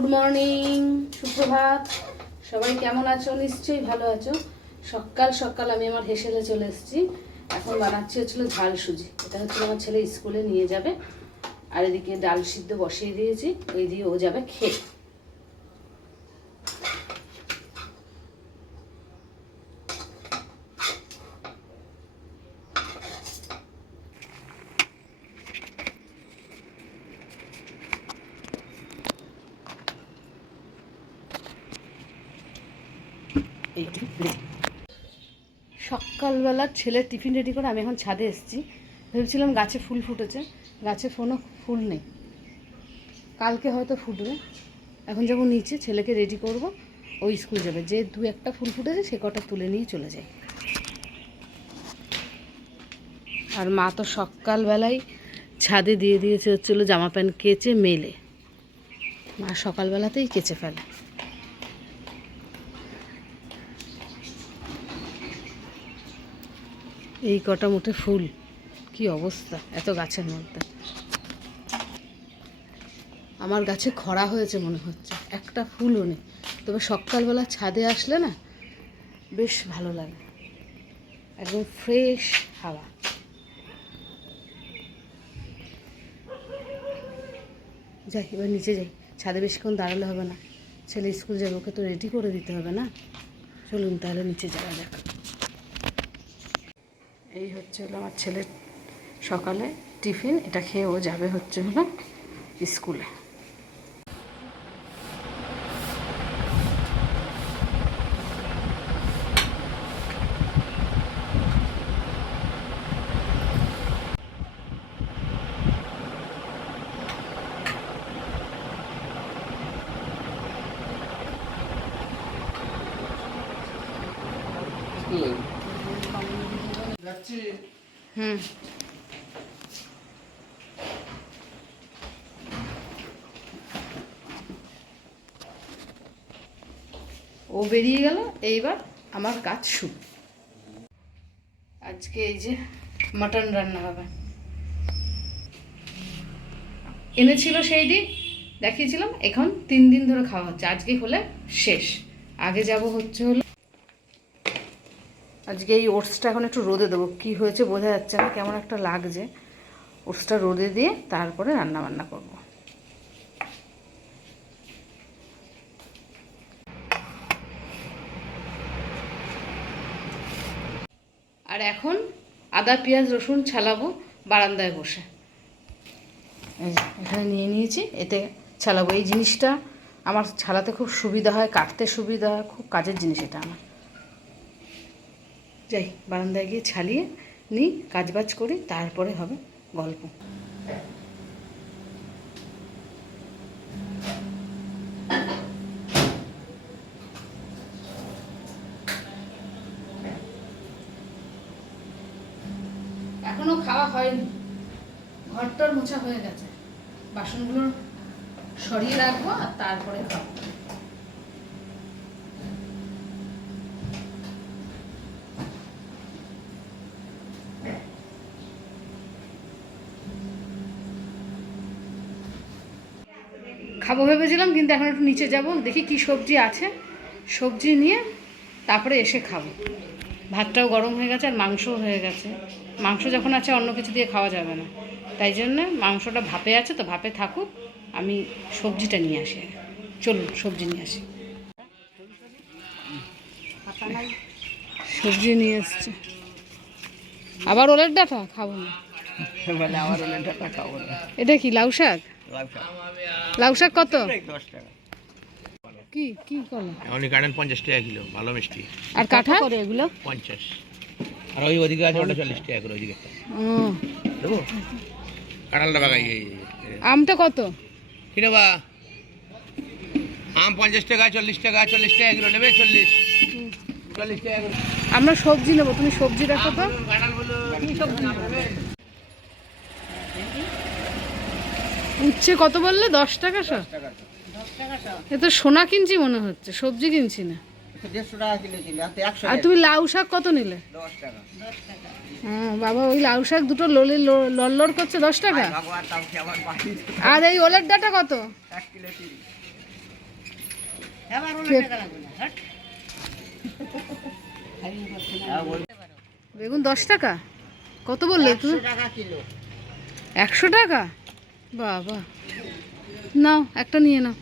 Good morning সুপ্রভাত। সবাই কেমন আছো? নিশ্চয়ই ভালো আছো। সকাল সকাল আমি আমার হেসেলে চলে এসেছি। এখন বানাচ্ছি হচ্ছিল ঝাল সুজি। এটা হচ্ছে আমার ছেলে স্কুলে নিয়ে যাবে। আর এদিকে ডাল সিদ্ধ বসিয়ে দিয়েছি। ওই দিয়ে ও যাবে খেয়ে এইটুকু সকালবেলা ছেলের টিফিন রেডি করে আমি এখন ছাদে এসেছি। ভেবেছিলাম গাছে ফুল ফুটেছে, গাছে কোনো ফুল নেই। কালকে হয়তো ফুটবে। এখন যাব নিচে, ছেলেকে রেডি করব। ওই স্কুল যাবে। যে দু একটা ফুল ফুটেছে, সে কটা তুলে নিয়ে চলে যায়। আর মা তো সকালবেলায় ছাদে দিয়ে দিয়েছে, হচ্ছিল জামা প্যান্ট কেচে মেলে। মা সকালবেলাতেই কেচে ফেলে। এই কটা মুঠে ফুল। কি অবস্থা এত গাছের মধ্যে? আমার গাছে খরা হয়েছে মনে হচ্ছে। একটা ফুলও নেই। তবে সকালবেলা ছাদে আসলে না বেশ ভালো লাগে। একদম ফ্রেশ হাওয়া। যাই, এবার নিচে যাই। ছাদে বেশিক্ষণ দাঁড়ালে হবে না। ছেলে স্কুল যাবে, ওকে তো রেডি করে দিতে হবে না। চলুন তাহলে নিচে যাওয়া যাক। এই হচ্ছে হলো আমার ছেলের সকালে টিফিন এটা খেয়ে ও যাবে হচ্ছে হলো স্কুলে। ও বেরিয়ে গেল, এইবার আমার কাজ শুরু। আজকে এই যে মাটন রান্না হবে। এনেছিল সেই দিন, দেখিয়েছিলাম, এখন তিন দিন ধরে খাওয়া হচ্ছে। আজকে হলে শেষ। আগে যাব হচ্ছে হলো আজকে এই ওটসটা এখন একটু রোদে দেবো। কী হয়েছে বোঝা যাচ্ছে না, কেমন একটা লাগছে। ওটসটা রোদে দিয়ে তারপরে রান্না বান্না করব। আর এখন আদা, পেঁয়াজ, রসুন ছালাবো বারান্দায় বসে। এখানে নিয়ে নিয়েছি, এতে ছালাবো। এই জিনিসটা আমার ছালাতে খুব সুবিধা হয়, কাটতে সুবিধা হয়, খুব কাজের জিনিস এটা আমার। যাই বারান্দায় গিয়ে ছালিয়ে নিই কাজবাজ করি তারপরে হবে গল্প এখনও খাওয়া হয়নি ঘরটার মোছা হয়ে গেছে বাসনগুলো সরিয়ে রাখব আর তারপরে খাব খাব ভেবেছিলাম কিন্তু এখন একটু নিচে যাব দেখি কি সবজি আছে। সবজি নিয়ে তারপরে এসে খাব। ভাতটাও গরম হয়ে গেছে আর মাংসও হয়ে গেছে। মাংস যখন আছে অন্য কিছু দিয়ে খাওয়া যাবে না। তাই জন্য মাংসটা ভাপে আছে তো ভাপে থাকুক আমি সবজিটা নিয়ে আসি চলুন সবজি নিয়ে আসি। সবজি নিয়ে এসছে। আবার ওলের ডাটা? খাব না। ওলের খাব না। এটা কি লাউ শাক? লাউ শাক। কত? দশ টাকা। কি কি কলা এমনি গার্ডেন পঞ্চাশ টাকা কিলো ভালো মিষ্টি। আর কাঁঠাল? এগুলো? পঞ্চাশ। আর ওই ওদিকে আছে ওটা চল্লিশ টাকা করে ওইদিকে। ও। দেবো? কাঁঠালটা বাগাই এই আমটা কত? কি নেবা? আম পঞ্চাশ টাকা চল্লিশ টাকা চল্লিশ টাকা কিলো নেবে চল্লিশ। চল্লিশ টাকা করে আমরা সবজি নেব তুমি সবজি রাখো তো। কাঁঠাল বলো। কি সবজি নেবে উচ্ছে কত বললে? দশ টাকা সব এ তো সোনা কিনছি মনে হচ্ছে সবজি কিনছি না। আর তুমি লাউ শাক কত নিলে? হ্যাঁ বাবা ওই লাউ শাক দুটো ললি লড়লড় করছে দশ টাকা? ভগবান তাও কি আমার বাড়ি আর এই ওলের ডাটা কত? এক বেগুন দশ টাকা? কত বললে তুমি? একশো টাকা কিলো। একশো টাকা? বাবা। নাও একটা নিয়ে নাও।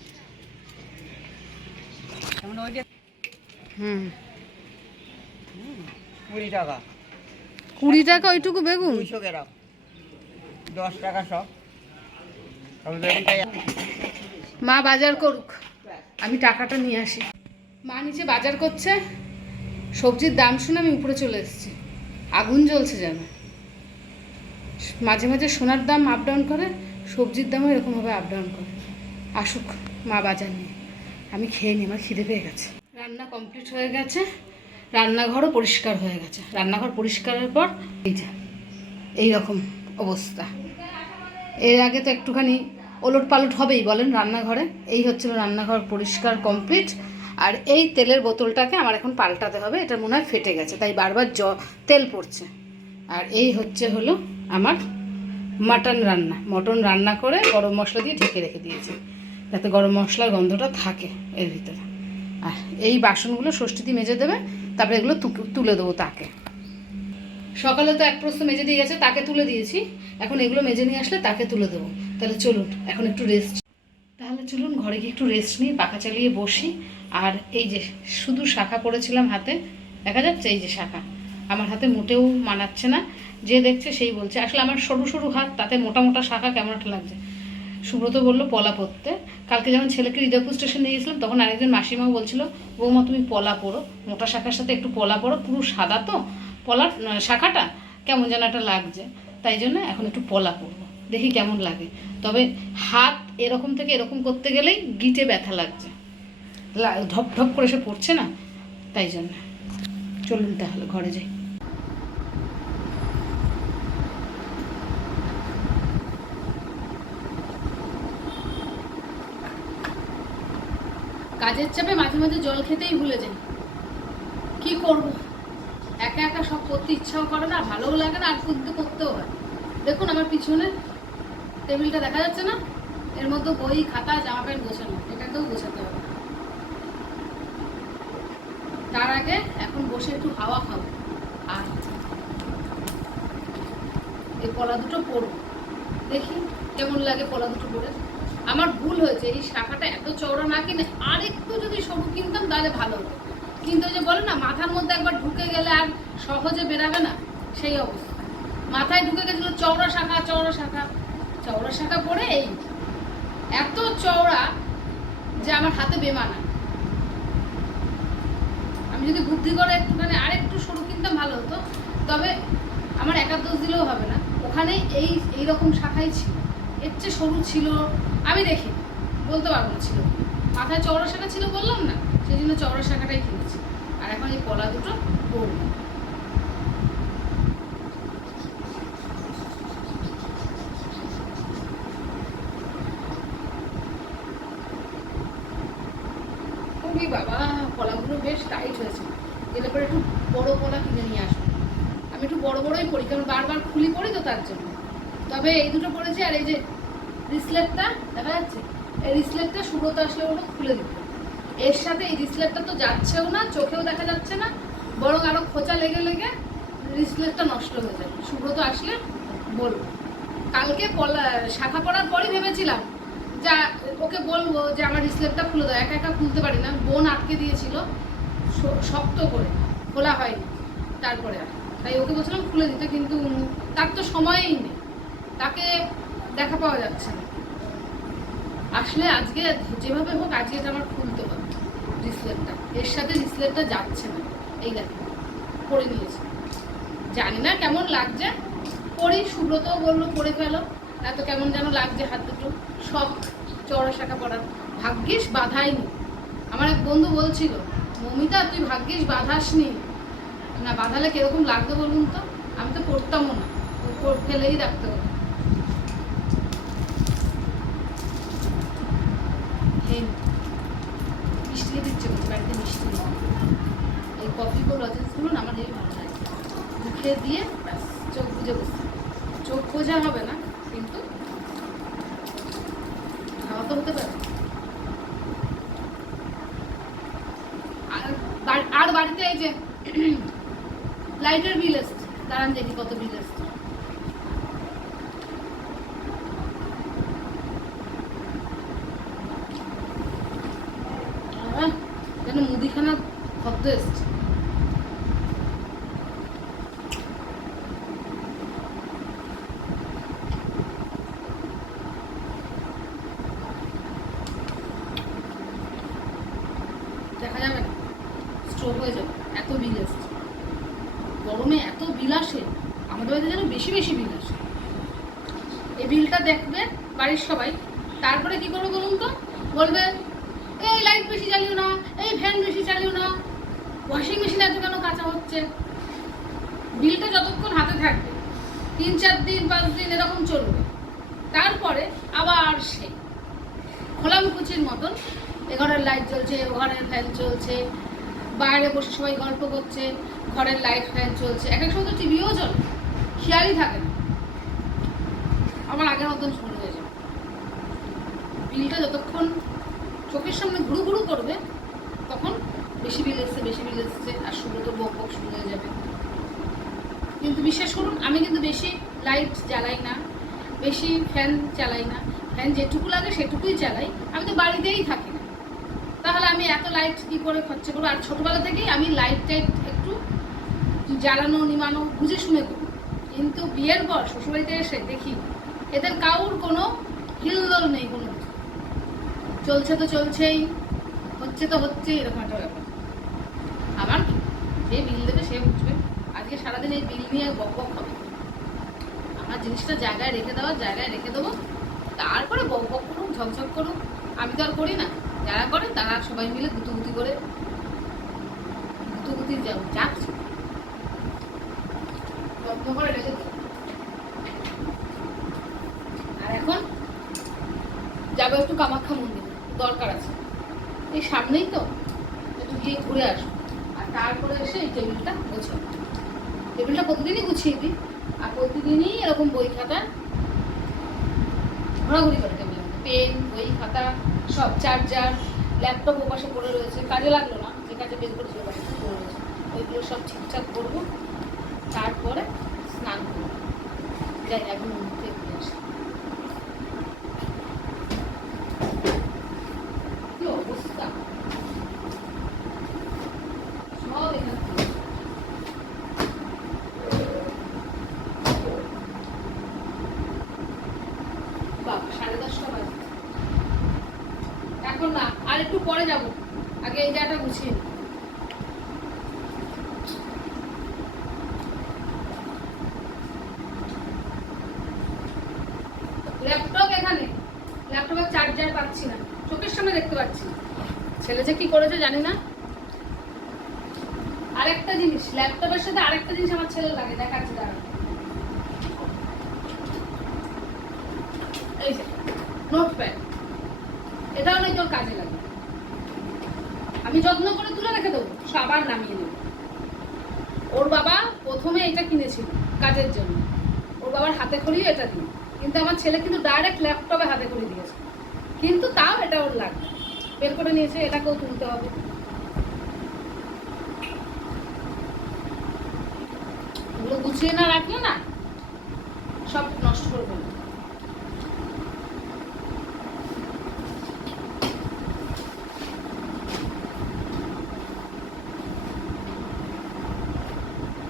হুম। কুড়ি টাকা। কুড়ি টাকা ওইটুকু বেগুন? গ্রাম। দশ টাকা সব। মা বাজার করুক। আমি টাকাটা নিয়ে আসি। মা নিচে বাজার করছে। সবজির দাম শুনে আমি উপরে চলে এসেছি। আগুন জ্বলছে যেন। মাঝে মাঝে সোনার দাম আপ ডাউন করে। সবজির দামও এরকমভাবে আপ ডাউন করে। আসুক, মা বাজার নিয়ে। আমি খেয়ে নিই আমার খিদে পেয়ে গেছে। রান্না কমপ্লিট হয়ে গেছে, রান্নাঘরও পরিষ্কার হয়ে গেছে। রান্নাঘর পরিষ্কারের পর এই যে এই রকম অবস্থা। এর আগে তো একটুখানি ওলট পালট হবেই, বলেন রান্নাঘরে। এই হচ্ছিল রান্নাঘর পরিষ্কার কমপ্লিট আর এই তেলের বোতলটাকে আমার এখন পাল্টাতে হবে, এটা মনে হয় ফেটে গেছে, তাই বারবার জ, তেল পড়ছে। আর এই হচ্ছে হলো আমার মাটন রান্না, মটন রান্না করে গরম মশলা দিয়ে ঢেকে রেখে দিয়েছি। যাতে গরম মশলার গন্ধটা থাকে এর ভিতরে। আর এই বাসনগুলো ষষ্ঠীতি মেজে দেবে, তারপরে এগুলো তুলে দেবো তাকে। সকালে তো এক প্রস্ত মেজে দিয়ে গেছে, তাকে তুলে দিয়েছি। এখন এগুলো মেজে নিয়ে আসলে তাকে তুলে দেবো। তাহলে চলুন, এখন একটু রেস্ট তাহলে চলুন, ঘরে গিয়ে একটু রেস্ট নিই, পাখা চালিয়ে বসি। আর এই যে শুধু শাখা পড়েছিলাম হাতে, দেখা যাচ্ছে এই যে শাখা। আমার হাতে মোটেও মানাচ্ছে না। যে দেখছে সেই বলছে। আসলে আমার সরু সরু হাত, তাতে মোটা মোটা শাখা কেমন একটা লাগছে। সুব্রত বলল, পলা পরতে। কালকে যখন ছেলেকে হৃদয়পুর স্টেশন নিয়ে গেছিলাম, তখন আরেকজন মাসিমাও বলছিল, বৌমা, তুমি পলা পরো। মোটা শাখার সাথে একটু পলা পরো। পুরো সাদা তো। পলার শাখাটা কেমন যেন একটা লাগছে। তাই জন্য এখন একটু পলা পরবো। দেখি কেমন লাগে। তবে হাত এরকম থেকে এরকম করতে গেলেই গিটে ব্যথা লাগছে। ঢপ ঢপ করে সে পড়ছে না। তাই জন্য। চলুন তাহলে, ঘরে যাই। কাজের চাপে মাঝে মাঝে জল খেতেই ভুলে যাই। কি করব? একা একা সব করতে ইচ্ছাও করে না, ভালোও লাগে না, আর কিন্তু করতেও হয়। দেখুন আমার পিছনে টেবিলটা দেখা যাচ্ছে না? এর মধ্যে বই, খাতা, জামা প্যান্ট গোছানো, এটাকেও গোছাতে হবে। তার আগে এখন বসে একটু হাওয়া খাব। আর এই পলা দুটো পরবো দেখি কেমন লাগে পলা দুটো পরে আমার ভুল হয়েছে, এই শাখাটা এত চওড়া না কিনে আর একটু যদি সরু কিনতাম তাহলে ভালো হতো। কিন্তু ওই যে বলে না, মাথার মধ্যে একবার ঢুকে গেলে আর সহজে বেরাবে না, সেই অবস্থা। মাথায় ঢুকে গেছিল চওড়া শাখা চওড়া শাখা চওড়া শাখা পরে এই এত চওড়া যে আমার হাতে বেমানা আমি যদি বুদ্ধি করে একটুখানি আর একটু সরু কিনতাম ভালো হতো, তবে আমার একার দোষ দিলেও হবে না। ওখানে এই এই রকম শাখাই ছিল। এর চেয়ে সরু ছিল আমি দেখি, বলতে পারব না ছিল। মাথায় চওড়া শাখা ছিল বললাম না? সেই জন্য চওড়া শাখাটাই কিনেছি। আর এখন এই কলা দুটো ওরে বাবা, কলাগুলো বেশ টাইট হয়েছে। এর পরে একটু বড় কলা কিনে নিয়ে আসব আমি একটু বড় বড়ই পড়ি কারণ বারবার খুলি পড়ি তো তার জন্য। তবে এই দুটো পড়েছি আর এই যে রিসলেটটা দেখা যাচ্ছে? এই রিসলেটটা সুব্রত আসলে ওটা খুলে দিত এর সাথে এই রিসলেটটা তো যাচ্ছেও না, চোখেও দেখা যাচ্ছে না, বরং আরও খোঁচা লেগে লেগে রিসলেটটা নষ্ট হয়ে যাবে সুব্রত আসলে বলব কালকে শাখা পড়ার পরই ভেবেছিলাম যা ওকে বলব যে আমার রিসলেটটা খুলে দাও। একা একা খুলতে পারি না। বোন আটকে দিয়েছিল শক্ত করে। খোলা হয়নি। তারপরে আর। তাই ওকে বলছিলাম খুলে দিতে, কিন্তু তার তো সময়ই নেই। তাকে দেখা পাওয়া যাচ্ছে না। আসলে আজকে যেভাবে হোক, আজকে আমার খুলতে হবে। রিসলেটটা। এর সাথে রিসলেটটা যাচ্ছে না। এই দেখো পরে নিয়েছি। জানি না কেমন লাগছে। পরি সুব্রতও বলল পরে ফেলো। এত কেমন যেন লাগছে হাত দুটো। শখ, চড়া শাখা পড়ার। ভাগ্যিস বাধাইনি। আমার এক বন্ধু বলছিল, মমিতা, তুই ভাগ্যিস বাধাসনি। না, বাঁধালে কীরকম লাগতো বলুন তো? আমি তো পড়তামও না। ফেলেই রাখতে হতো মিষ্টি দিচ্ছে বাড়িতে মিষ্টি নয় এই কফিগুলো লজেন্সগুলো না আমার হেবি ভালো লাগে। মুখে দিয়ে ব্যাস, চোখ বুঝে বসতে চোখ বোঝা হবে না, কিন্তু খাওয়া তো হতে পারে। আর বাড়িতে এই যে লাইটের বিল এসছে দাঁড়ান দেখি কত বিল এসছে যেন মুদিখানা শব্দ এসছে দেখা যাবে না স্ট্রোক হয়ে যাবে এত বিল এসছে গরমে এত বিল আসে আমাদের বাড়িতে যেন বেশি বেশি বিল আসে এই বিলটা দেখবে বাড়ির সবাই তারপরে কি করবে বলুন তো বলবে এই লাইট বেশি চালিও না এই ফ্যান বেশি চালিও না ওয়াশিং মেশিন এত কেন কাঁচা হচ্ছে বিলটা যতক্ষণ হাতে থাকবে। তিন, চার দিন, পাঁচ দিন এরকম চলবে। তারপরে আবার সেই খোলামুকুচির মতন এ ঘরের লাইট জ্বলছে, ও ঘরের ফ্যান চলছে, বাইরে বসে সবাই গল্প করছে, ঘরের লাইট ফ্যান চলছে। এক এক সময় তো টিভিও চলে, খেয়ালই থাকে না। আবার আগের মতন শুরু হয়ে যাবে। বিলটা যতক্ষণ চোখের সামনে ঘুরু ঘুরু করবে, তখন বেশি বিল এসছে, বেশি বিল এসছে, আর শুরু তো বক বক শুরু হয়ে যাবে। কিন্তু বিশ্বাস করুন, আমি কিন্তু বেশি লাইট জ্বালাই না, বেশি ফ্যান চালাই না। ফ্যান যেটুকু লাগে সেটুকুই চালাই। আমি তো বাড়িতেই থাকি না। তাহলে আমি এত লাইট কী করে খরচা করব? আর ছোটোবেলা থেকেই আমি লাইট টাইট একটু জ্বালানো, নিমানো, বুঝে শুনে করি কিন্তু বিয়ের পর শ্বশুরবাড়িতে এসে দেখি এদের কাউর কোনো হিলদোল নেই কোনো চলছে তো চলছেই, হচ্ছে তো হচ্ছে এরকম একটা ব্যাপার। আমার যে বিল দেবে সে আজকে সারাদিন এই বিল নিয়ে বক বক হবে আমার জিনিসটা জায়গায় রেখে দেওয়ার জায়গায় রেখে দেবো। তারপরে বক বক করুক, ঝকঝক করুক। আমি তো আর করি না। যারা করে তারা সবাই মিলে গুতুগুতি করে। গুতুগুতি যাচ্ছে বন্ধ করে রেখে আর এখন যাব একটু কামাখ্যা মন্দিরে, দরকার আছে। এই সামনেই তো, একটু গিয়ে ঘুরে আসব। আর তারপরে এসে এই টেবিলটা গোছাবো। টেবিলটা প্রতিদিনই গুছিয়ে দিই। আর প্রতিদিনই এরকম বই খাতা, ঘোরাঘুরি করে মধ্যে। পেন বই, খাতা, সব চার্জার ল্যাপটপ ওপাশে পড়ে রয়েছে। কাজে লাগল না, যে কাজে বের করেছিল পড়ে রয়েছে। ওইগুলো সব ঠিকঠাক করব, তারপরে স্নান করব। যাই এখন মুখে ঘুরে আসি কি অবস্থা সব এখানে পড়ে আছে। বাবা সাড়ে দশটা বাজে এখন না আর একটু পরে যাব। আগে এই জায়গাটা গুছিয়ে। ল্যাপটপ এখানে। ল্যাপটপের চার্জার পাচ্ছি না। চোখের সামনে দেখতে পাচ্ছি ছেলে যে কি করেছে জানি না। আরেকটা জিনিস, ল্যাপটপের সাথে আরেকটা জিনিস আমার ছেলে লাগে, দেখাচ্ছি দাঁড়া এই যে নোটপ্যাড এটাও নাকি ওর কাজে লাগে। আমি যত্ন করে তুলে রেখে দেবো সে আবার নামিয়ে নেব। ওর বাবা প্রথমে এটা কিনেছিল কাজের জন্য। ওর বাবার হাতে খড়ি এটা দিয়ে। কিন্তু আমার ছেলে কিন্তু ডাইরেক্ট ল্যাপটপে হাতে খড়ি দিয়েছে। কিন্তু তাও এটা ওর লাগবে। বের করে নিয়েছে, এটাকেও তুলতে হবে। এগুলো গুছিয়ে না রাখলে না সব নষ্ট করে ফেলবে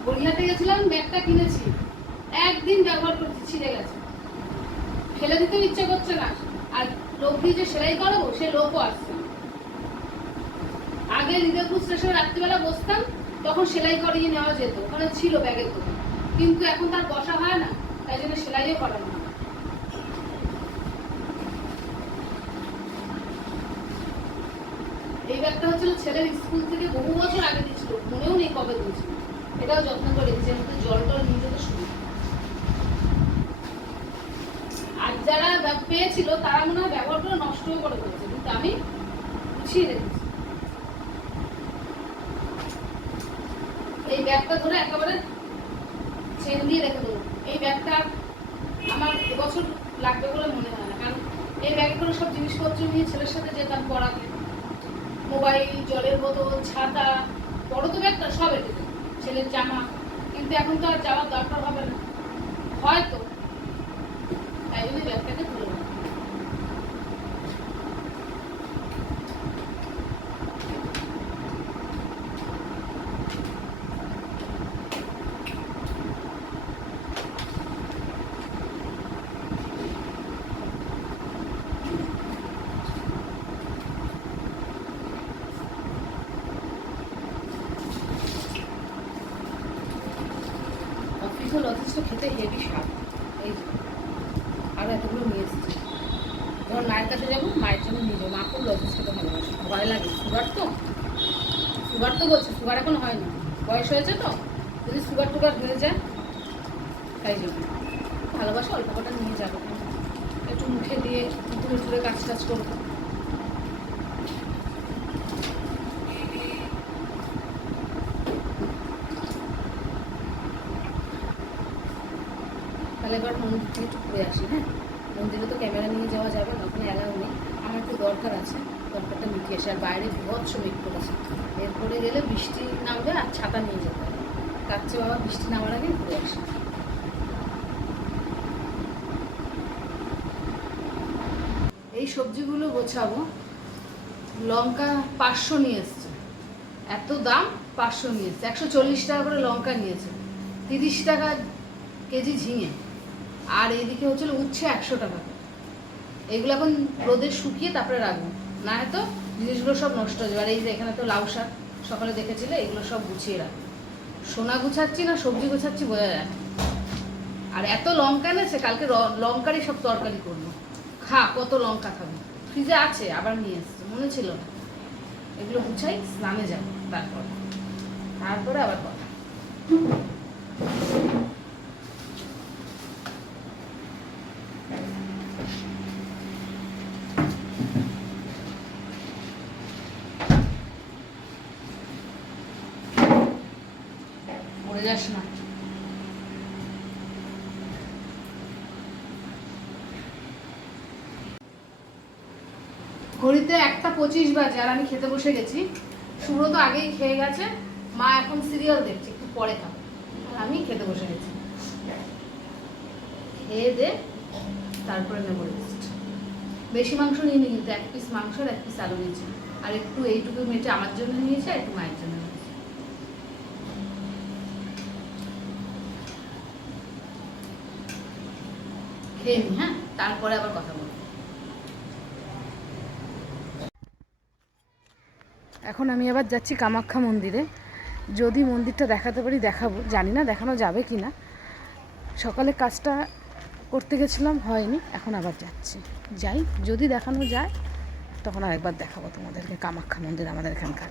গড়িয়াতে গেছিলাম, ব্যাগটা কিনেছি। একদিন ব্যবহার করছি, ছিঁড়ে গেছে। ফেলে দিতেও ইচ্ছে করছে না। আর লোক দিয়ে যে সেলাই করাবো, সে লোকও আসছে আগে হৃদয়পুর স্টেশনে রাত্রিবেলা বসতাম, তখন সেলাই করিয়ে নেওয়া যেত। ওখানে ছিল ব্যাগের দোকান। কিন্তু এখন তার বসা হয় না, তাই জন্য সেলাইও করানো না। এই ব্যাগটা হচ্ছিল ছেলের স্কুল থেকে বহু বছর আগে দিয়েছিল। মনেও নেই কবে দিয়েছিল। এটাও যত্ন করে রেখেছি মধ্যে জল টল নিতে তো শুরু আর যারা পেয়েছিল, তারা মনে হয় ব্যবহার করে নষ্টও করে ফেলেছে কিন্তু আমি গুছিয়ে রেখেছি। এই ব্যাগটা ধরে একেবারে চেন দিয়ে রেখে দেবো এই ব্যাগটা আমার এবছর লাগবে বলে মনে হয় না কারণ এই ব্যাগে করে সব জিনিসপত্র নিয়ে ছেলের সাথে যেতাম পড়াতে মোবাইল জলের বোতল ছাতা বড় তো ব্যাগটা সব এতে দেবো। ছেলের জামা। কিন্তু এখন তো আর যাওয়ার দরকার হবে না। হয়তো তাই জন্য ব্যাগটাকে তুলে নেব। অফিসে লজিস্ট হেভি সাপ এই আর এতগুলো নিয়ে এসেছি। যখন মায়ের কাছে যাব, মায়ের জন্য নিয়ে যাব। মা খুব লজেন্স খেতে ভালোবাসে। ভয় লাগে। সুগার তো? সুগার তো বলছে, সুগার এখন হয় না বয়স হয়েছে তো যদি সুগার টুগার হয়ে যায় তাই জন্য ভালোবাসে অল্প কটা নিয়ে যাব একটু মুখে দিয়ে টুকুরে টুরে কাজ টাজ করব এবার মন্দির একটু ঘুরে আসি হ্যাঁ? মন্দিরে তো ক্যামেরা নিয়ে যাওয়া যাবে না ওখানে অ্যালাউ নেই। আমার একটু দরকার আছে, দরকারটা মিটিয়ে আসে। আর বাইরে বিভৎস মেঘ করেছে এরপরে গেলে বৃষ্টি নামবে আর ছাতা নিয়ে যেতে হবে। তার চেয়ে বাবা বৃষ্টি নামার আগে ঘুরে আসি। এই সবজিগুলো গোছাবো। লঙ্কা পাঁচশো নিয়ে এসছে। এত দাম? পাঁচশো নিয়ে এসছে। একশো চল্লিশ টাকা করে লঙ্কা নিয়েছে। তিরিশ টাকা কেজি ঝিঙে। আর এইদিকে হচ্ছিল উচ্ছে একশো টাকা। এগুলো এখন রোদে শুকিয়ে তারপরে রাখব। না হয়তো জিনিসগুলো সব নষ্ট হয়ে যাবে। আর এই যে এখানে তো লাউ শাক সকালে দেখেছিলে, এগুলো সব গুছিয়ে রাখব। সোনা গুছাচ্ছি না, সবজি গুছাচ্ছি বোঝা যায়। আর এত লঙ্কা এনেছে, কালকে লঙ্কারই সব তরকারি করব। খা, কত লঙ্কা খাবি। ফ্রিজে আছে, আবার নিয়ে এসছে, মনে ছিল না। এগুলো গুছাই স্নানে যাব, তারপর। তারপরে আবার কথা। যাস না। ঘড়িতে একটা পঁচিশ বাজে আর আমি খেতে বসে গেছি। শুভ্র তো আগেই খেয়ে গেছে, মা এখন সিরিয়াল দেখছে, একটু পরে খাব। আর আমি খেতে বসে গেছি। খেয়ে দে, তারপরে নেব রেস্ট বেশি মাংস নিয়ে নি কিন্তু, এক পিস মাংস আর এক পিস আলু নিয়েছি। আর একটু এইটুকু মেটে আমার জন্য নিয়েছে, আর একটু মায়ের জন্য নিয়েছে হ্যাঁ? তারপরে আবার কথা এখন আমি আবার যাচ্ছি কামাখ্যা মন্দিরে। যদি মন্দিরটা দেখাতে পারি, দেখাবো। জানি না দেখানো যাবে কি না। সকালে কাজটা করতে গেছিলাম, হয়নি। এখন আবার যাচ্ছি। যাই, যদি দেখানো যায়, তখন আরেকবার দেখাবো তোমাদেরকে কামাখ্যা মন্দির আমাদের এখানকার।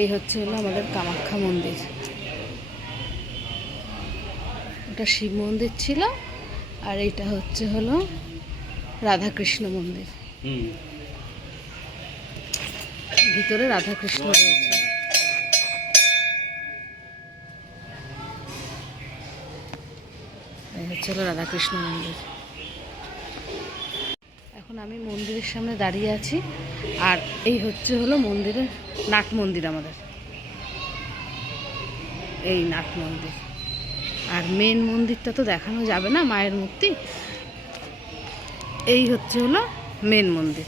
এই হচ্ছে হলো আমাদের কামাখ্যা মন্দির। এটা শিব মন্দির ছিল আর এটা হচ্ছে হলো রাধাকৃষ্ণ মন্দির। ভিতরে রাধাকৃষ্ণ রয়েছে। এই হচ্ছে হলো রাধাকৃষ্ণ মন্দির। এখন আমি মন্দিরের সামনে দাঁড়িয়ে আছি আর এই হচ্ছে হলো মন্দিরের নাট মন্দির আমাদের। এই নাট মন্দির। আর মেন মন্দিরটা তো দেখানো যাবে না, মায়ের মূর্তি। এই হচ্ছে হলো মেন মন্দির।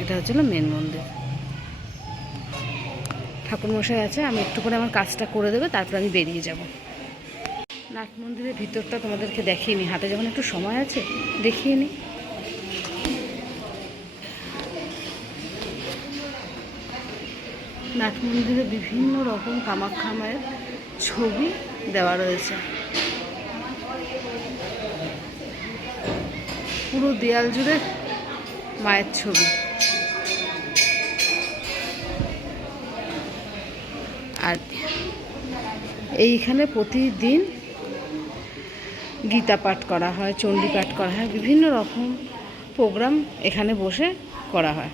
এটা হচ্ছে হলো মেন মন্দির। ঠাকুরমশাই আছে, আমি একটু করে আমার কাজটা করে দেবে, তারপর আমি বেরিয়ে যাব। নাট মন্দিরের ভিতরটা তোমাদেরকে দেখিয়ে নি, হাতে যখন একটু সময় আছে, দেখিয়ে নি। নাট মন্দিরে বিভিন্ন রকম কামাখ্যা মায়ের ছবি দেওয়া রয়েছে। পুরো দেয়াল জুড়ে মায়ের ছবি। আর এইখানে প্রতিদিন গীতা পাঠ করা হয়, চণ্ডী পাঠ করা হয়, বিভিন্ন রকম প্রোগ্রাম এখানে বসে করা হয়।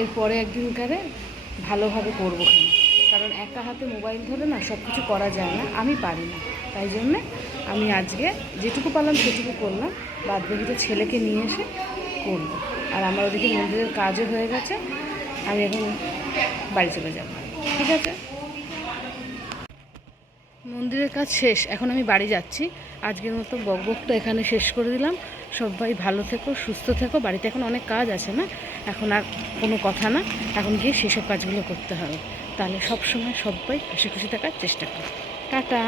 এরপরে একদিনকারে ভালোভাবে করব কারণ একা হাতে মোবাইল ধরে না সব কিছু করা যায় না, আমি পারি না। তাই জন্যে আমি আজকে যেটুকু পারলাম সেটুকু করলাম বাদ বাকিটা ছেলেকে নিয়ে এসে করব। আর আমার ওদিকে মন্দিরের কাজও হয়ে গেছে, আমি এখন বাড়ি চলে যাব। ঠিক আছে? মন্দিরের কাজ শেষ, এখন আমি বাড়ি যাচ্ছি। আজকের মতো বকবকটা এখানে শেষ করে দিলাম। সবাই ভালো থেকো, সুস্থ থেকো। বাড়িতে এখন অনেক কাজ আছে না? এখন আর কোনো কথা না। এখন গিয়ে সেসব কাজগুলো করতে হবে। তাহলে সবসময় সবাই খুশি খুশি থাকার চেষ্টা করো। টাটা।